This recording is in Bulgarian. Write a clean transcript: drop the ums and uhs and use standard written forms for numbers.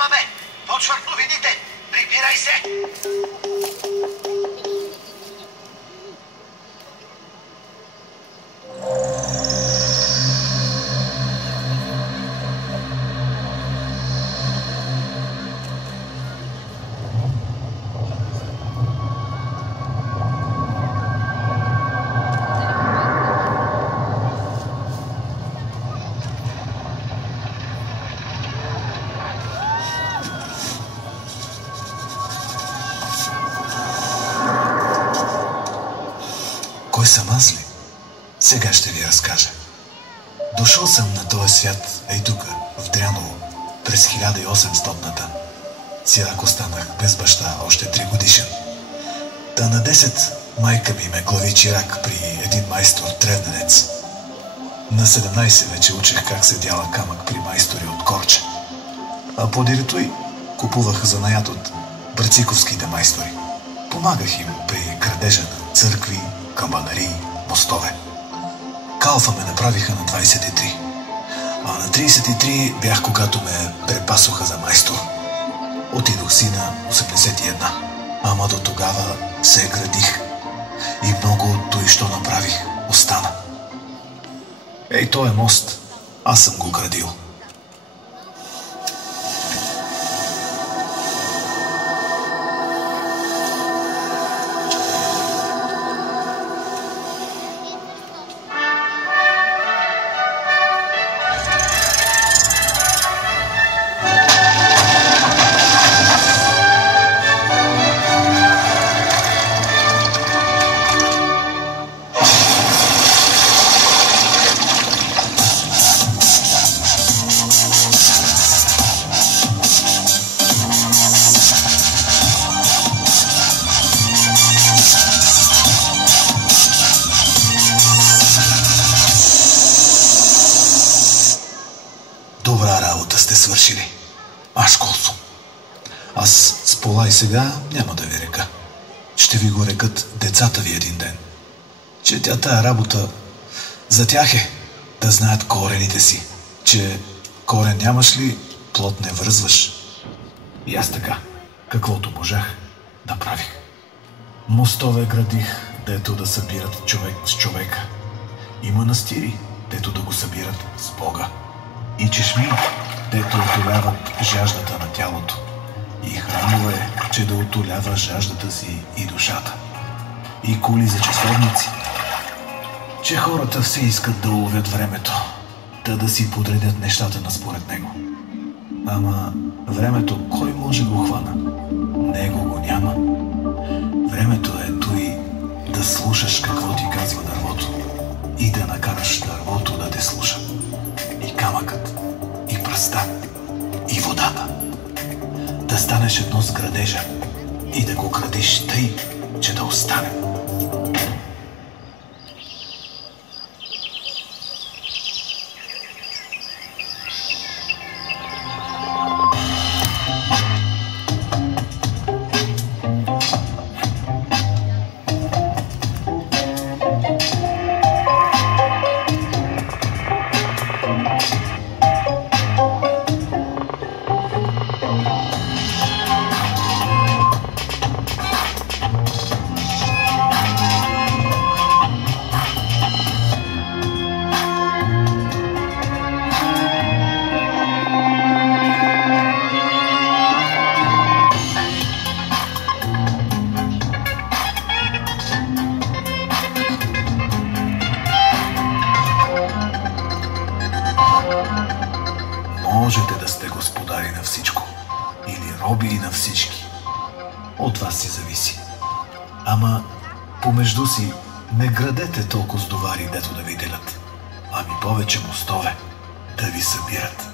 Имаме! Почват новините! Прибирай се! Кой съм аз ли? Сега ще ви разкажа. Дошъл съм на този свят, ей тука, в Дряново, през 1800-та. Сирак останах без баща, още 3 годишен. Та на 10 майка ми ме глави чирак при един майстор тревненец. На 17 вече учих как се дяла камък при майстори от Корче. А подире той купувах занаят от брациковските майстори. Помагах им при градежа на църкви, камбанарии, мостове. Калфа ме направиха на 23. А на 33 бях, когато ме препасоха за майстор. Отидох си на 81. Ама до тогава се градих. И много от той, що направих, остана. Ей, той е мост. Аз съм го градил. Добра работа сте свършили. Аз школ съм. Аз с пола и сега няма да ви река. Ще ви го рекат децата ви един ден. Че тая работа за тях е да знаят корените си. Че корен нямаш ли, плод не връзваш. И аз така, каквото можах, направих. Мостове градих, дето да събират човек с човека. И манастири, дето да го събират с Бога. И чешми, дето отоляват жаждата на тялото. И храмове, че да отолява жаждата си и душата. И кули за часовници, че хората все искат да уловят времето, да си подредят нещата на според него. Ама времето кой може го хвана? Него го няма. Времето е той да слушаш какво ти казва дървото и да накараш дървото да те слуша. И камъкът, и пръста, и водата. Да станеш едно с градежа и да го градиш тъй, че да остане. Можете да сте господари на всичко или роби на всички. От вас си зависи. Ама помежду си не градете толкова здовари, дето да ви делят, ами повече мостове да ви събират.